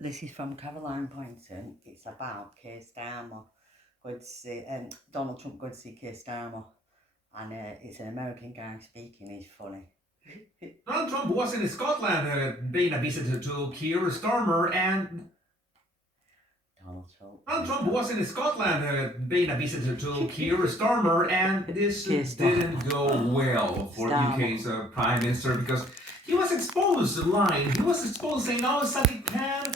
This is from Caroline Poynton. It's about Kier Starmer. Going to see Donald Trump going to see Kier Starmer, and it's an American guy speaking. He's funny. Donald Trump was in Scotland paying a visit to Kier Starmer, and Donald Trump was in Scotland paying a visit to Kier Starmer, and this didn't go well for UK's Prime Minister because he was exposed lying. He was exposed saying, "Oh, Sadiq Khan,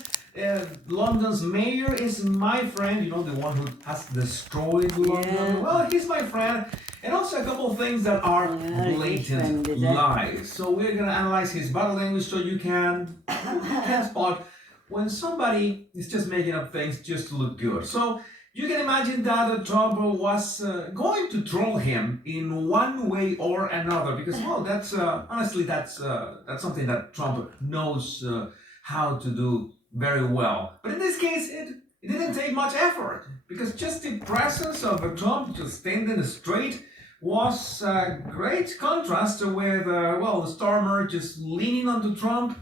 London's mayor, is my friend. You know, the one who has destroyed London. Yeah. Well, he's my friend." And also a couple of things that are blatant lies. So we're gonna analyze his body language so you can spot when somebody is just making up things just to look good. So you can imagine that Trump was going to troll him in one way or another because, well, that's honestly that's something that Trump knows how to do very well. But in this case, it didn't take much effort because just the presence of Trump just standing straight was a great contrast with, Starmer just leaning onto Trump,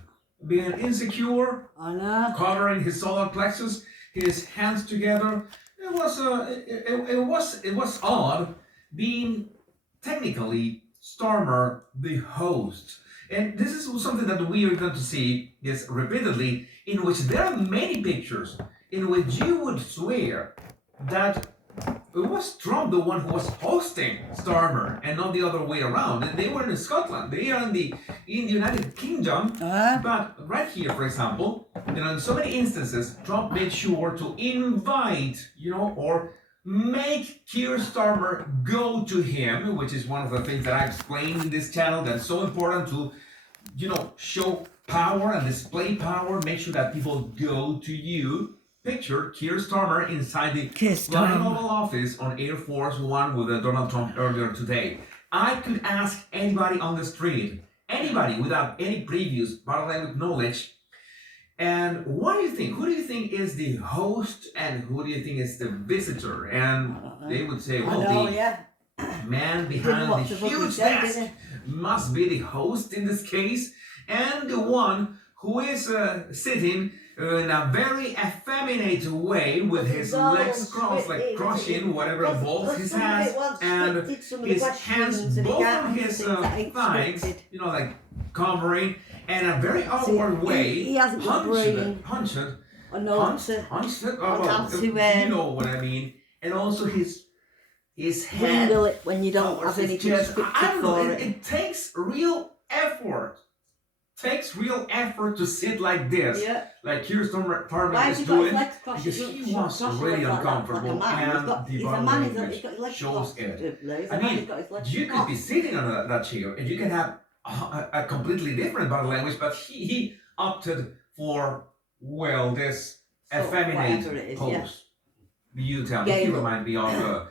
being insecure, covering his solar plexus, his hands together. It was odd being technically Starmer the host. And this is something that we are going to see repeatedly, in which there are many pictures in which you would swear that it was Trump the one who was hosting Starmer and not the other way around. And they were in Scotland. They are in the United Kingdom. But right here, for example, in so many instances, Trump made sure to invite, or make Kier Starmer go to him, which is one of the things that I explained in this channel that's so important to, show power and display power, make sure that people go to you. Picture Kier Starmer inside the London Oval Office on Air Force One with Donald Trump earlier today. I could ask anybody on the street, anybody without any previous body language knowledge, and what do you think? Who do you think is the host and who do you think is the visitor? And they would say, well, man behind the huge desk must be the host in this case, and the one who is sitting in a very effeminate way with his legs crossed, like crushing whatever balls he has, and his hands both on his thighs, like covering, and a very awkward way, he hasn't got hunched, you know what I mean, and also his head, windle it when you don't have anything scripted for it. It takes real effort. Takes real effort to sit like this, like Kier Starmer is doing, because he was really uncomfortable, and the body language shows it. I mean, you could be sitting on that chair, and you can have a completely different body language, but he opted for, this effeminate pose. You tell me, he reminds me of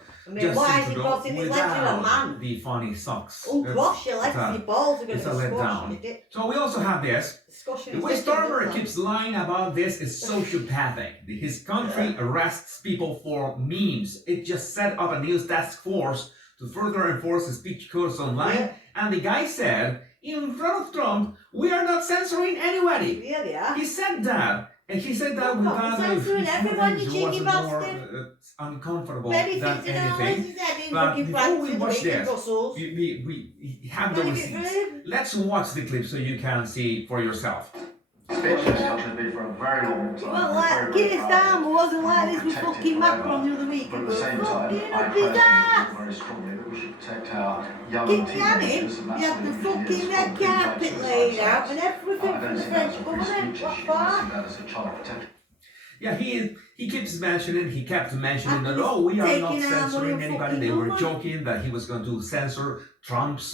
why is he crossing his legs with a man? The funny socks. Uncross your legs, your balls are going to be squashed. So we also have this. The way Starmer keeps lying about this is sociopathic. His country arrests people for memes. It just set up a news task force to further enforce the speech codes online. And the guy said, in front of Trump, we are not censoring anybody. Really, He said that. And he said that without everyone, you cheeky bastard. Uncomfortable than anything. But before we watch this, we have the receipts. Let's watch the clip so you can see for yourself. Well, Kier Starmer wasn't like this with fucking Macron the other week. But at the same time, very strongly that we should protect our young teenagers. You have the fucking red carpet laid out and everything from the French government. What for? Yeah, he keeps mentioning, he kept mentioning that, oh, we are not censoring anybody. They were joking that he was going to censor Trump's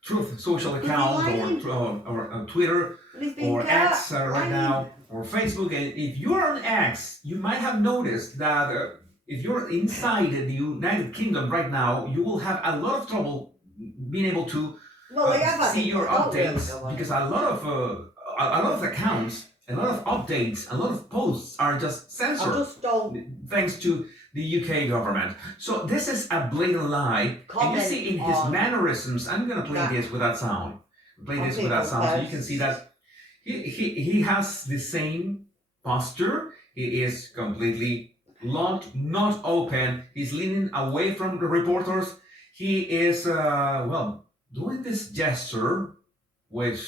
Truth social account or Twitter or X right now or Facebook. And if you're on X, you might have noticed that if you're inside the United Kingdom right now, you will have a lot of trouble being able to see your updates because a lot of accounts, a lot of updates, a lot of posts are just censored thanks to the UK government. So this is a blatant lie. And you see in his mannerisms, I'm going to play this without sound. Play this without sound so you can see that he has the same posture. He is completely locked, not open. He's leaning away from the reporters. He is, doing this gesture, which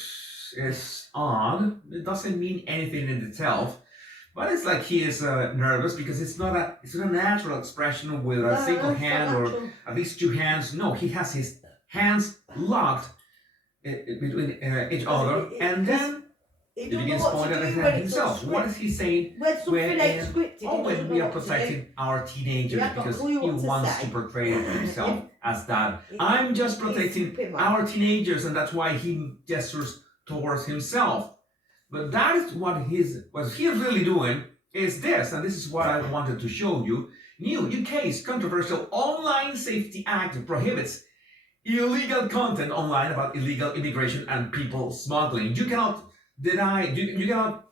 is odd. It doesn't mean anything in itself. But it's like he is nervous because it's not a natural expression with a single hand or at least two hands. No, he has his hands locked between each other, and then he begins pointing at himself. What is he saying? When we are protecting our teenagers because he wants to portray himself as that. I'm just protecting our teenagers, and that's why he gestures towards himself. But that is what he's really doing is this, and this is what I wanted to show you. New UK's controversial Online Safety Act prohibits illegal content online about illegal immigration and people smuggling. You cannot deny, you cannot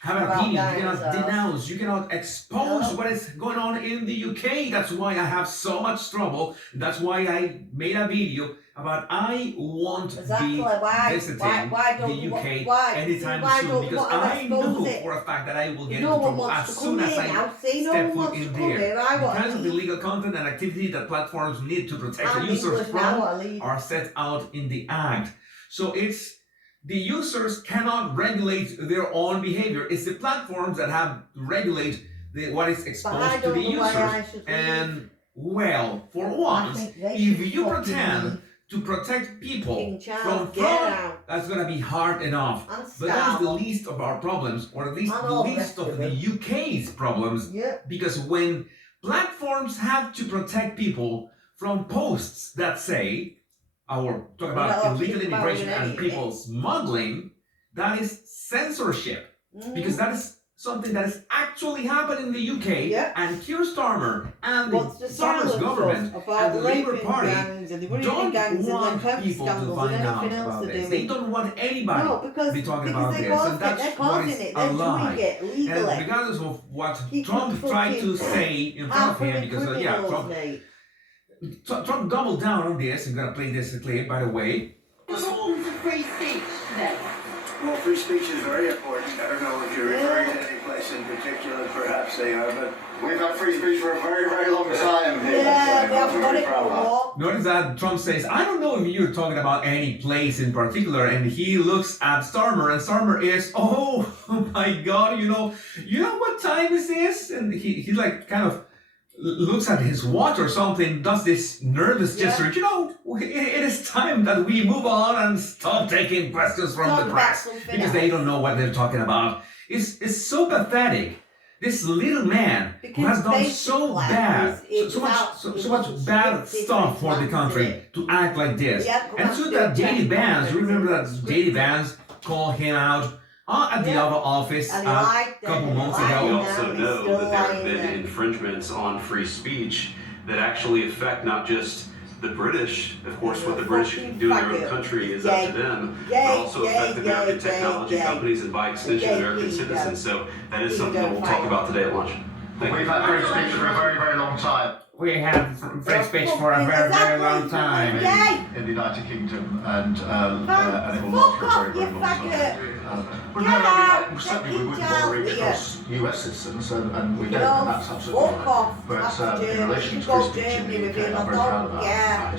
have an opinion, you cannot denounce, you cannot expose what is going on in the UK. That's why I have so much trouble. That's why I made a video about I won't be visiting the UK anytime soon because I know for a fact that I will get into trouble as soon as I step foot in there. The kinds of illegal content and activity that platforms need to protect the users from are set out in the Act. So the users cannot regulate their own behavior. It's the platforms that have to regulate what is exposed to the users. And well, for once, if you pretend to protect people from fraud, that's going to be hard enough. But that's the least of our problems, or at least the least of the UK's problems. Because when platforms have to protect people from posts that say, or talk about illegal immigration and people smuggling, that is censorship. Because that is something that is actually happening in the UK, and Kier Starmer and the Starmer's government and the Labour Party don't want people to find out about this. They don't want anybody to be talking about this, and that's what is a lie. And regardless of what Trump tried to say in front of him, because Trump doubled down on this. I'm going to play this clip, by the way. What's wrong with free speech today? Well, free speech is very important. I don't know if you're referring to any place in particular, perhaps they are, but we've had free speech for a very, very long time here. Notice that Trump says, I don't know if you're talking about any place in particular, and he looks at Starmer, and Starmer is, oh my God, you know what time is this? And he's like kind of looks at his watch or something, does this nervous gesture. It is time that we move on and stop taking questions from the press because they don't know what they're talking about. It's so pathetic. This little man who has done so much bad stuff for the country to act like this. And so that J.D. Vance, you remember that J.D. Vance called him out at the Oval Office a couple months ago. We also know that there have been infringements on free speech that actually affect not just the British, of course, what the British do in their own country is up to them, but also affect American technology companies and by extension American citizens. So that is something that we'll talk about today at lunch. We've had free speech for a very, very long time. We had free speech for a very, very long time in the United Kingdom, and it will not for a very, very long time. But no, certainly we wouldn't want to reach across US citizens, and we don't, and that's absolutely right. But in relation to free speech in the UK, I'm very proud about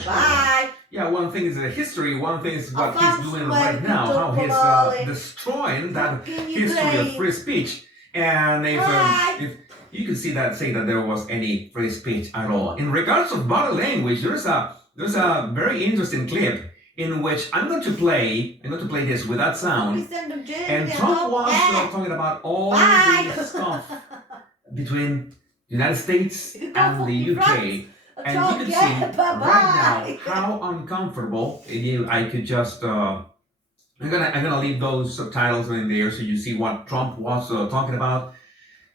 that. Yeah, one thing is the history, one thing is what he's doing right now, how he's destroying that history of free speech. And if you can say that there was any free speech at all. In regards of body language, there's a very interesting clip in which I'm going to play this without sound. And Trump was talking about all the stuff between the United States and the UK. And you can see right now how uncomfortable I could just I'm gonna leave those subtitles in there so you see what Trump was talking about.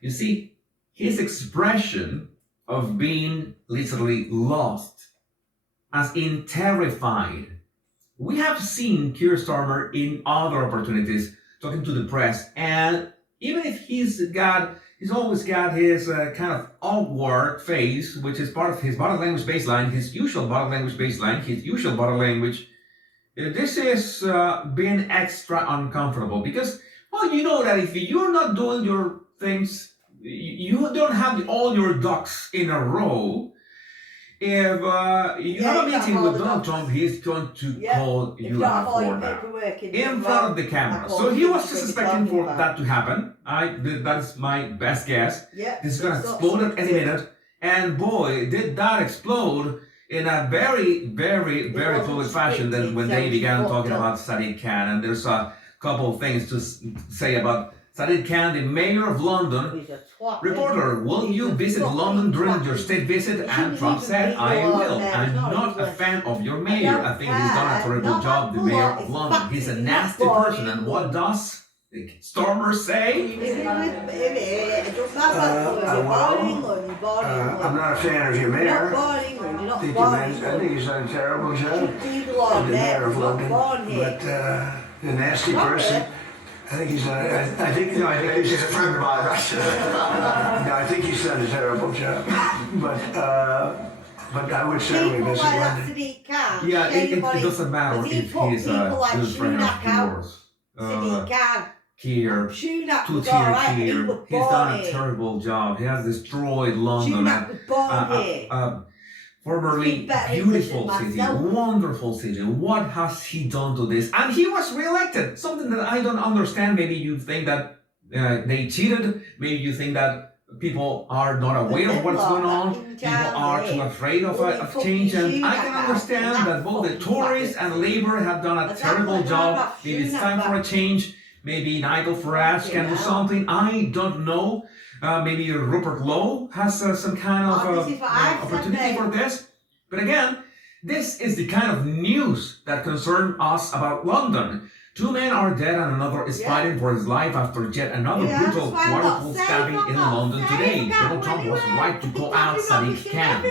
You see his expression of being literally lost, as in terrified. We have seen Kier Starmer in other opportunities talking to the press, and even if he's always got his kind of awkward face, which is part of his body language baseline, his usual body language. This is being extra uncomfortable because Well, you know that if you're not doing your things, you don't have all your ducks in a row. If you have a meeting with Donald Trump, he's going to call you out for that in front of the camera. So he was just expecting for that to happen. That's my best guess. This is going to explode at any minute. And boy, did that explode in a very, very, very fluid fashion than when they began talking about Sadiq Khan. And there's a couple of things to say about Sadiq Khan, the mayor of London. Reporter, will you visit London during your state visit? And Trump said, I will. I'm not a fan of your mayor. I think he's done a terrible job, the mayor of London. He's a nasty person. And what does Starmer say? I'm not a fan of your mayor. I think he's done a terrible job. The mayor of London. But the nasty person. I think he's done. I think he's a friend of mine. No, I think he's done a terrible job. But I would certainly visit London. Yeah, it doesn't matter if he's a good friend of yours. Kier, two-tier Kier, he's done a terrible job. He has destroyed London. Formerly beautiful city, wonderful city. What has he done to this? And he was re-elected. Something that I don't understand. Maybe you think that they cheated. Maybe you think that people are not aware of what's going on. People are too afraid of change. And I can understand that both the Tories and Labour have done a terrible job. Maybe it's time for a change. Maybe Nigel Farage can do something. I don't know. Maybe Rupert Lowe has some kind of opportunity for this. But again, this is the kind of news that concerns us about London. 2 men are dead and another is fighting for his life after yet another brutal quadruple stabbing in London today. Donald Trump was right to call out Sadiq Khan.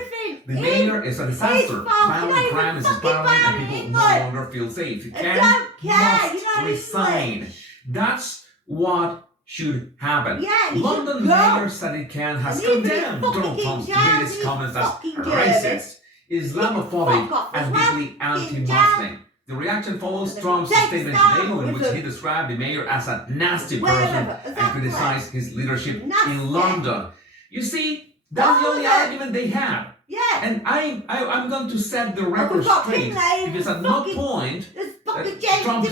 The mayor is a disaster. Violent crime is spiraling and people no longer feel safe. Khan must resign. That's what should happen. London Mayor Sadiq Khan has condemned Donald Trump's latest comments as racist, Islamophobic, and deeply anti-Muslim. The reaction follows Trump's statement today in which he described the mayor as a nasty person and criticized his leadership in London. You see, that's the only argument they have. And I'm going to set the record straight because at no point Trump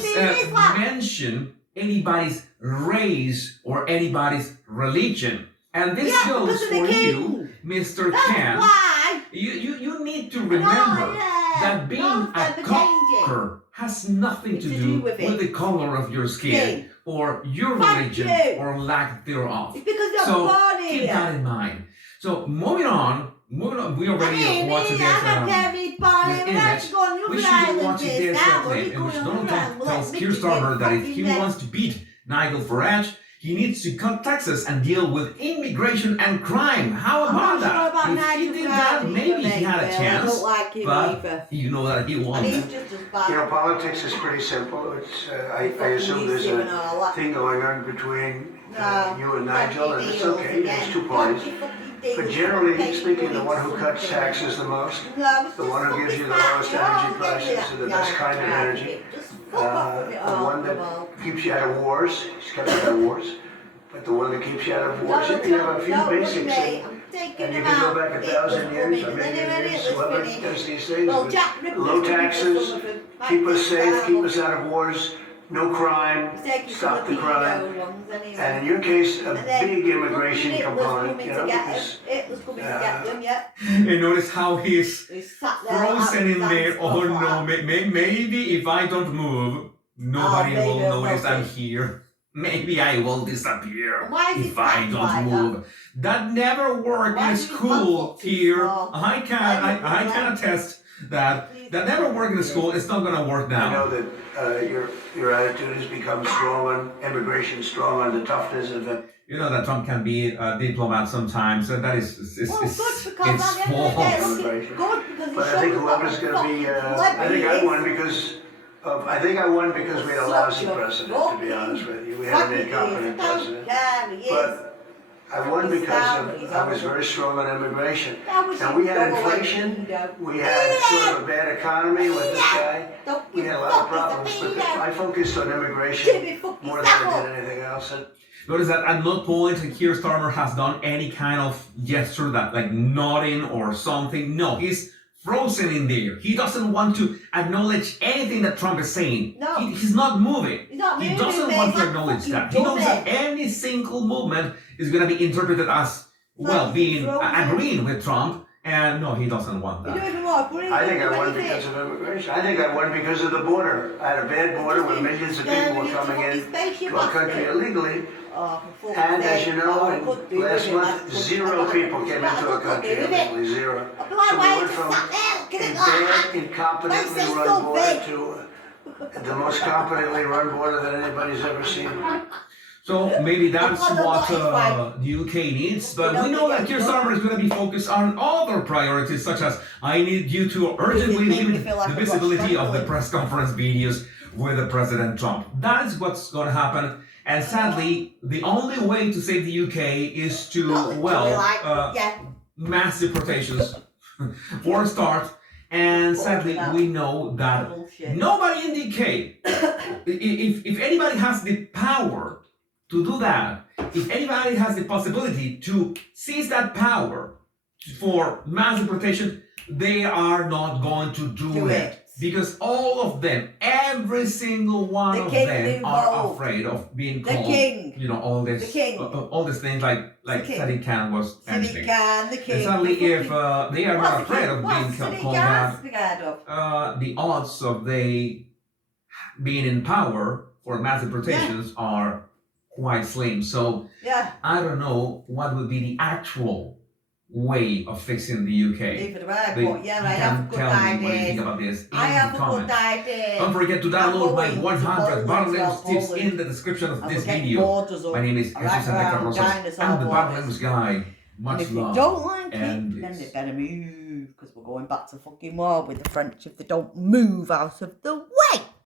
mentioned anybody's race or anybody's religion. And this goes for you, Mr. Khan. You need to remember that being a cocker has nothing to do with the color of your skin or your religion or lack thereof. So keep that in mind. So moving on, we already watched this image. We should go watch this clip in which Donald Trump tells Kier Starmer that if he wants to beat Nigel Farage, he needs to cut taxes and deal with immigration and crime. How about that? If he did that, maybe he had a chance. But you know that he won't. Politics is pretty simple. It's, I assume there's a thing going on between you and Nigel, and it's okay. There's 2 parties. But generally speaking, the one who cuts taxes the most, the one who gives you the lowest energy prices and the best kind of energy, the one that keeps you out of wars, he's kept you out of wars, but the one that keeps you out of wars, you have a few basics, and you can go back 1,000 years, or maybe years, whoever does these things, low taxes, keep us safe, keep us out of wars, no crime, stop the crime, and in your case, a big immigration component, because and notice how he's frozen in there. Oh no, maybe if I don't move, nobody will notice I'm here. Maybe I will disappear if I don't move. That never worked in school here. I can attest that never worked in school. It's not going to work now. I know that your attitude has become strong on immigration, strong on the toughness of it. You know that Trump can be a diplomat sometimes, and that is it's false. But I think whoever's going to be, I think I won because we had a lousy president, to be honest with you. We had an incompetent president. But I won because I was very strong on immigration. And we had inflation, we had sort of a bad economy with this guy. We had a lot of problems, but I focused on immigration more than I did anything else. Notice that at no point Kier Starmer has done any kind of gesture that like nodding or something. No, he's frozen in there. He doesn't want to acknowledge anything that Trump is saying. No. He's not moving. He's not He moving, doesn't mate. want to Like acknowledge that. fucking He knows that dummy. any single movement is going to be interpreted as, well, being agreeing with Trump. And no, he doesn't want You that. don't even want to I think I won because of immigration. I think I won because of the border. I had a bad border where millions of people were coming in to our country illegally. And as you know, last month, 0 people came into our country illegally, 0. So we went from a bad, incompetently run border to the most competently run border that anybody's ever seen. So maybe that's what the UK needs, but we know that Kier Starmer is going to be focused on other priorities, such as I need you to urgently limit the visibility of the press conference videos with President Trump. That is what's going to happen, and sadly, the only way to save the UK is to, mass deportations for a start, and sadly, we know that nobody in the UK, if anybody has the power to do that, if anybody has the possibility to seize that power for mass deportation, they are not going to do it. Because all of them, every single one of them are afraid of being called, you know, all this, all these things like Sadiq Khan was mentioning. And sadly, if they are not afraid of being called that, the odds of they being in power for mass deportations are quite slim. So I don't know what would be the actual way of fixing the UK. Neither do I, but yeah, I have good Tell me what you ideas. think about this in I have the a good comments. idea. Don't forget to download my I'm going 100 to Bartlems Poland. tips in the description of And this we're getting video. borders up. My name is Jesus Right Enrique around Rosas. dinosaur I'm the borders. Bartlems guy. And Much if you love. don't like and it, then peace. they better move, because we're going back to fucking war with the French if they don't move out of the